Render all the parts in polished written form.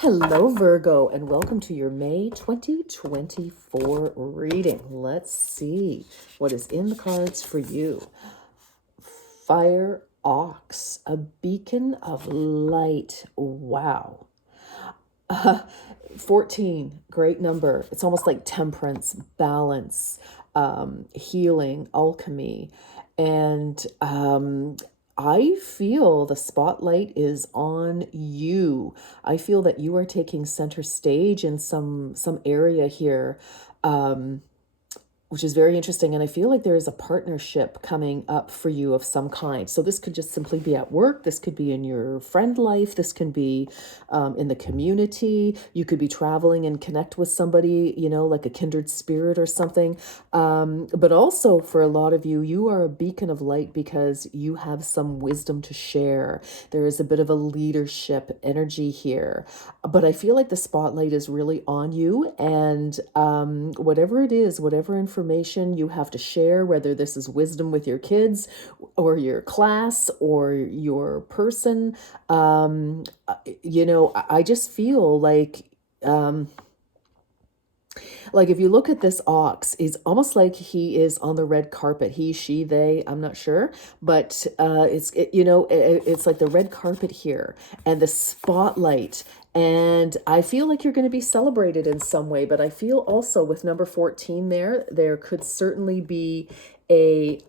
Hello, Virgo, and welcome to your May 2024 reading. Let's see what is in the cards for you. Fire Ox, a beacon of light. Wow. 14, great number. It's almost like temperance, balance, healing, alchemy. And I feel the spotlight is on you. I feel that you are taking center stage in some area here. Which is very interesting. And I feel like there is a partnership coming up for you of some kind. So this could just simply be at work. This could be in your friend life. This can be in the community. You could be traveling and connect with somebody, like a kindred spirit or something. But also for a lot of you, you are a beacon of light because you have some wisdom to share. There is a bit of a leadership energy here. But I feel like the spotlight is really on you. And whatever it is, whatever information you have to share, whether this is wisdom with your kids or your class or your person, I just feel like if you look at this ox, he's almost like he is on the red carpet. He, she, they, I'm not sure, but it's like the red carpet here and the spotlight. And I feel like you're going to be celebrated in some way, but I feel also with number 14 there could certainly be a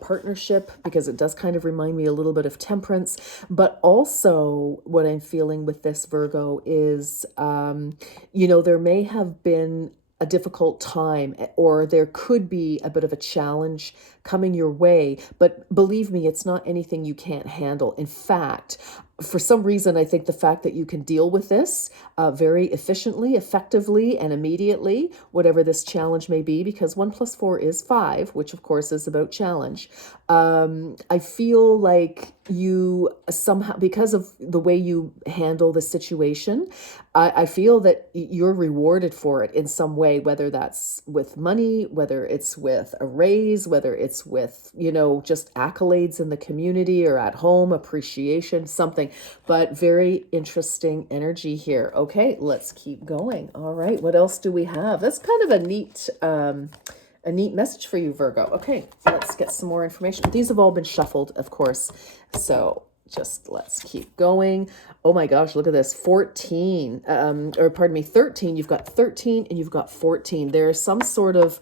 partnership, because it does kind of remind me a little bit of temperance. But also what I'm feeling with this, Virgo, is there may have been a difficult time, or there could be a bit of a challenge coming your way, but believe me, it's not anything you can't handle. In fact, for some reason, I think the fact that you can deal with this very efficiently, effectively, and immediately, whatever this challenge may be, because 1 + 4 is 5, which of course is about challenge. I feel like you somehow, because of the way you handle the situation, I feel that you're rewarded for it in some way, whether that's with money, whether it's with a raise, whether it's with, just accolades in the community or at home, appreciation, something. But very interesting energy here. Okay, let's keep going. All right, what else do we have? That's kind of a neat message for you, Virgo. Okay, let's get some more information. These have all been shuffled, of course. So just let's keep going. Oh my gosh, look at this. 13, 13. You've got 13 and you've got 14. There's some sort of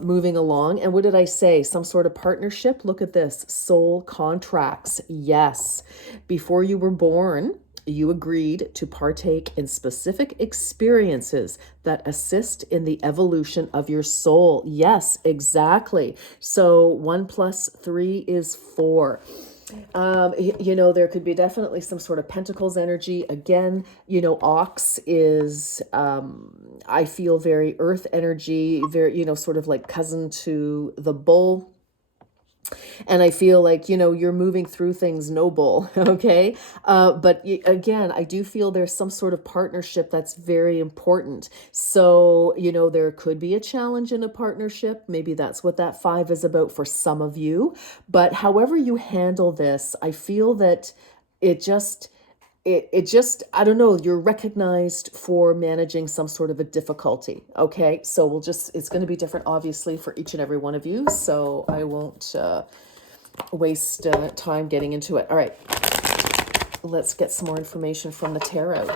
moving along. And what did I say? Some sort of partnership. Look at this. Soul contracts. Yes. Before you were born, you agreed to partake in specific experiences that assist in the evolution of your soul. Yes, exactly. So 1 + 3 is 4. There could be definitely some sort of pentacles energy. Again, ox is, I feel very earth energy, very, sort of like cousin to the bull. And I feel like, you're moving through things noble. Okay. But again, I do feel there's some sort of partnership that's very important. So, there could be a challenge in a partnership. Maybe that's what that 5 is about for some of you. But however you handle this, I feel that it just, I don't know, you're recognized for managing some sort of a difficulty. Okay. So it's going to be different, obviously, for each and every one of you. So I won't waste time getting into it. All right. Let's get some more information from the tarot.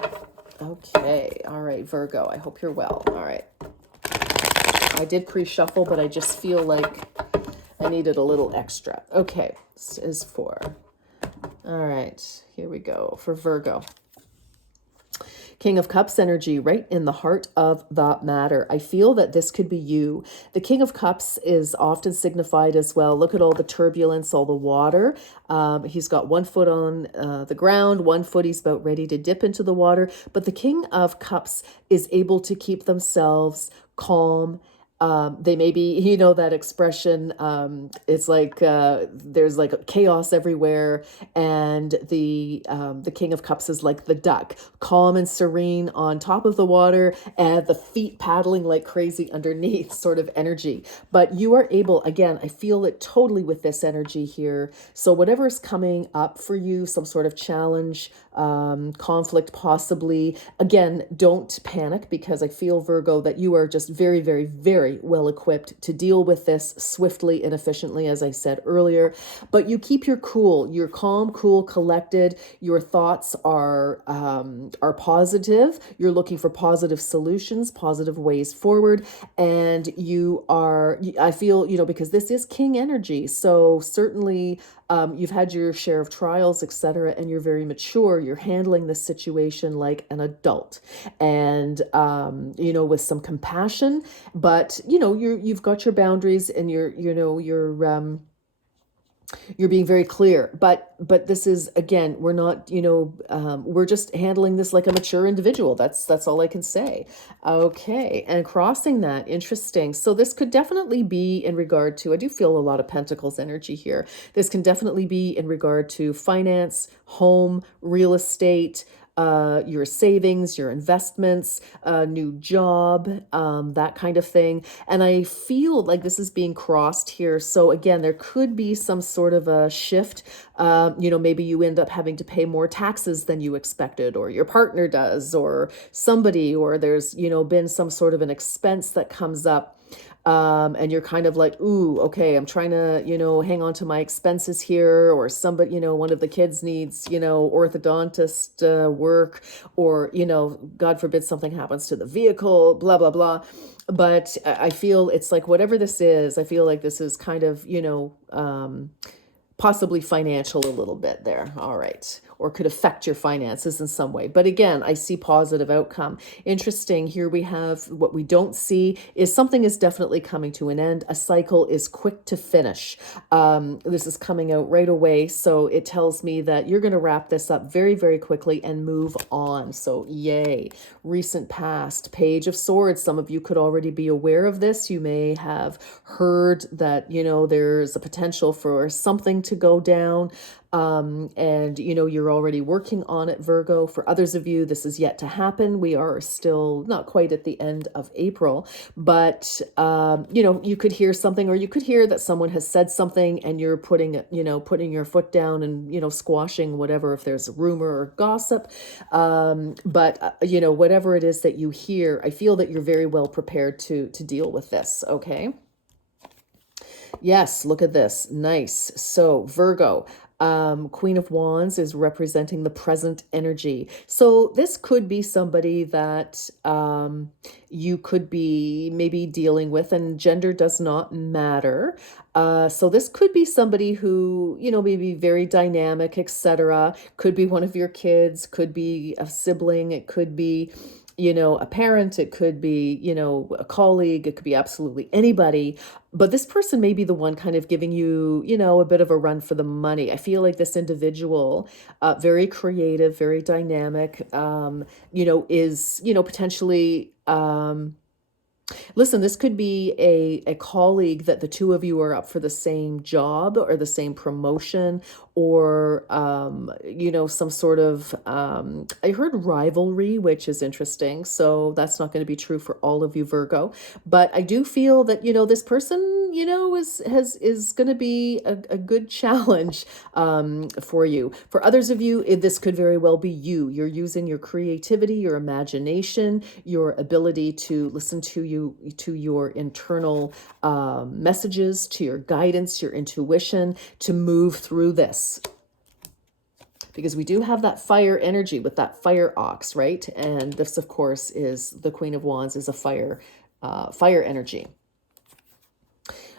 Okay. All right, Virgo, I hope you're well. All right. I did pre-shuffle, but I just feel like I needed a little extra. Okay. This is 4. All right, here we go for Virgo. King of Cups energy, right in the heart of the matter. I feel that this could be you. The King of Cups is often signified as well. Look at all the turbulence, all the water. He's got 1 foot on the ground, 1 foot he's about ready to dip into the water. But the King of Cups is able to keep themselves calm. They may be, that expression, it's like there's like chaos everywhere, and the King of Cups is like the duck, calm and serene on top of the water, and the feet paddling like crazy underneath, sort of energy. But you are able, again, I feel it totally with this energy here. So whatever is coming up for you, some sort of challenge, conflict possibly. Again, don't panic, because I feel, Virgo, that you are just very, very, very well equipped to deal with this swiftly and efficiently, as I said earlier. But you keep your cool. You're calm, cool, collected. Your thoughts are positive. You're looking for positive solutions, positive ways forward, and you are. I feel, because this is King energy, so certainly you've had your share of trials, etc., and you're very mature. You're handling this situation like an adult, and with some compassion. But you've got your boundaries, and you're being very clear. But this is, again, we're not, we're just handling this like a mature individual. That's all I can say. Okay, and crossing that, interesting. So this could definitely be in regard to, I do feel a lot of Pentacles energy here. This can definitely be in regard to finance, home, real estate, your savings, your investments, a new job, that kind of thing. And I feel like this is being crossed here. So again, there could be some sort of a shift. Maybe you end up having to pay more taxes than you expected, or your partner does, or somebody, or there's, been some sort of an expense that comes up. And you're kind of like, ooh, okay, I'm trying to, hang on to my expenses here, or somebody, one of the kids needs, orthodontist work, or, God forbid something happens to the vehicle, blah, blah, blah. But I feel it's like, whatever this is, I feel like this is kind of, possibly financial a little bit there. All right. Or could affect your finances in some way. But again, I see positive outcome. Interesting. Here we have what we don't see is something is definitely coming to an end. A cycle is quick to finish. This is coming out right away. So it tells me that you're going to wrap this up very, very quickly and move on. So yay. Recent past, Page of Swords. Some of you could already be aware of this. You may have heard that, there's a potential for something to go down. And you're already working on it, Virgo. For others of you, this is yet to happen. We are still not quite at the end of April, but you could hear something, or you could hear that someone has said something, and you're putting your foot down and squashing whatever, if there's a rumor or gossip. But whatever it is that you hear, I feel that you're very well prepared to deal with this. Okay. Yes, look at this. Nice. So Virgo, Queen of Wands is representing the present energy. So this could be somebody that you could be maybe dealing with, and gender does not matter. So this could be somebody who, maybe very dynamic, etc. Could be one of your kids, could be a sibling, it could be a parent, it could be, a colleague, it could be absolutely anybody. But this person may be the one kind of giving you, a bit of a run for the money. I feel like this individual, very creative, very dynamic, is, potentially, listen, this could be a colleague that the two of you are up for the same job or the same promotion, or, some sort of, I heard rivalry, which is interesting. So that's not going to be true for all of you, Virgo. But I do feel that, this person, is going to be a good challenge for you. For others of you, this could very well be you. You're using your creativity, your imagination, your ability to listen to your internal messages, to your guidance, your intuition, to move through this. Because we do have that fire energy with that fire ox, right? And this, of course, is the Queen of Wands, is a fire energy.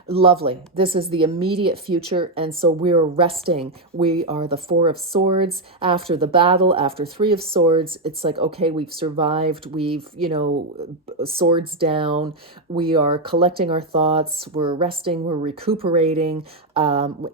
Lovely. This is the immediate future. And so we're resting. We are the Four of Swords. After the battle, after Three of Swords, it's like, okay, we've survived. We've, swords down. We are collecting our thoughts. We're resting. We're recuperating. Again,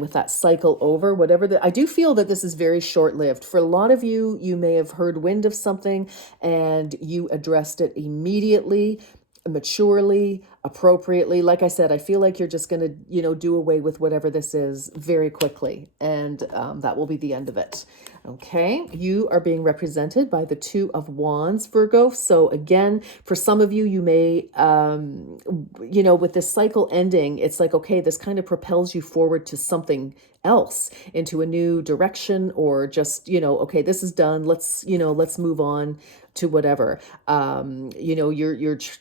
with that cycle over, I do feel that this is very short-lived. For a lot of you, you may have heard wind of something and you addressed it immediately, maturely, appropriately. Like I said, I feel like you're just going to, do away with whatever this is very quickly. And that will be the end of it. Okay. You are being represented by the Two of Wands, Virgo. So again, for some of you, you may, with this cycle ending, it's like, okay, this kind of propels you forward to something else, into a new direction, or just, okay, this is done. Let's move on to whatever.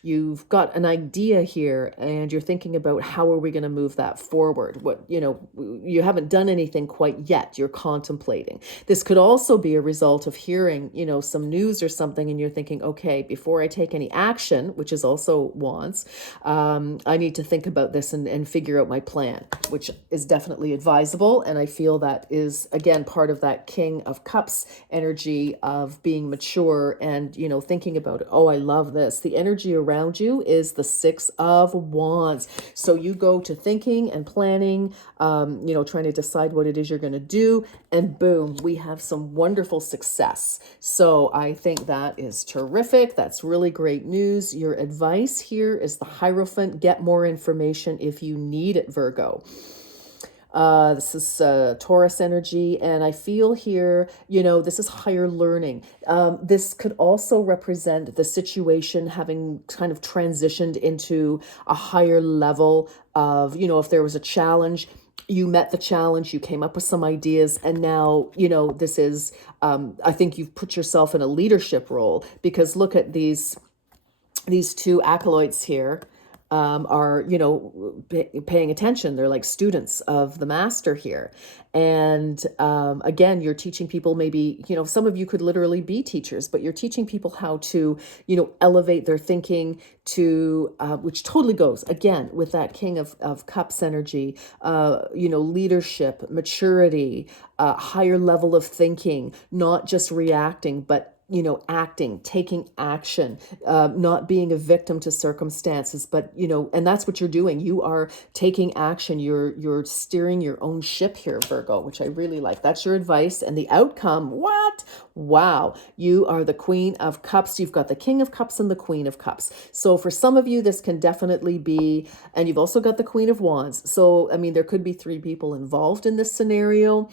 You've got an idea here, and you're thinking about how are we going to move that forward. You haven't done anything quite yet. You're contemplating. This could also be a result of hearing, some news or something, and you're thinking, okay, before I take any action, which is also Wands, I need to think about this and figure out my plan, which is definitely advisable. And I feel that is, again, part of that King of Cups energy of being mature and, thinking about it. Oh, I love this. The energy around you is the Six of Wands. So you go to thinking and planning, trying to decide what it is you're going to do, and boom, we have some wonderful success. So I think that is terrific. That's really great news. Your advice here is the Hierophant. Get more information if you need it, Virgo. This is Taurus energy, and I feel here, this is higher learning. This could also represent the situation having kind of transitioned into a higher level of, if there was a challenge, you met the challenge, you came up with some ideas, and now, this is, I think you've put yourself in a leadership role, because look at these two acolytes here. Are paying attention. They're like students of the master here. And again, you're teaching people, maybe, some of you could literally be teachers, but you're teaching people how to, elevate their thinking to, which totally goes, again, with that King of Cups energy, leadership, maturity, higher level of thinking, not just reacting, but acting, taking action, not being a victim to circumstances, but, and that's what you're doing. You are taking action. You're steering your own ship here, Virgo, which I really like. That's your advice. And the outcome, what? Wow. You are the Queen of Cups. You've got the King of Cups and the Queen of Cups. So for some of you, this can definitely be, and you've also got the Queen of Wands. So, I mean, there could be three people involved in this scenario.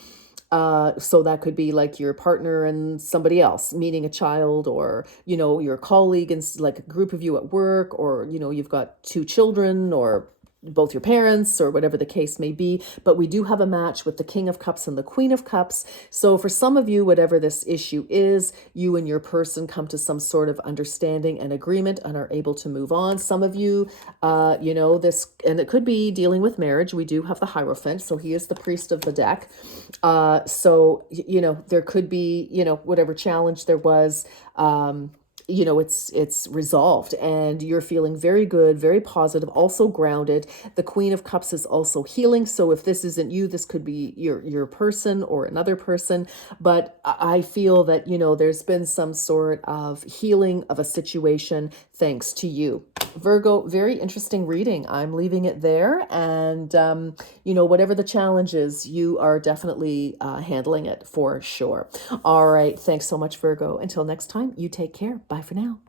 So that could be like your partner and somebody else, meeting a child, or, your colleague and like a group of you at work, or, you've got two children, or both your parents, or whatever the case may be. But we do have a match with the King of Cups and the Queen of Cups. So for some of you, whatever this issue is, you and your person come to some sort of understanding and agreement and are able to move on. Some of you, this, and it could be dealing with marriage. We do have the Hierophant, so he is the priest of the deck. So, there could be, whatever challenge there was, it's resolved, and you're feeling very good, very positive, also grounded. The Queen of Cups is also healing. So if this isn't you, this could be your person or another person. But I feel that, there's been some sort of healing of a situation thanks to you. Virgo, very interesting reading. I'm leaving it there. And, whatever the challenge is, you are definitely handling it for sure. All right. Thanks so much, Virgo. Until next time, you take care. Bye for now.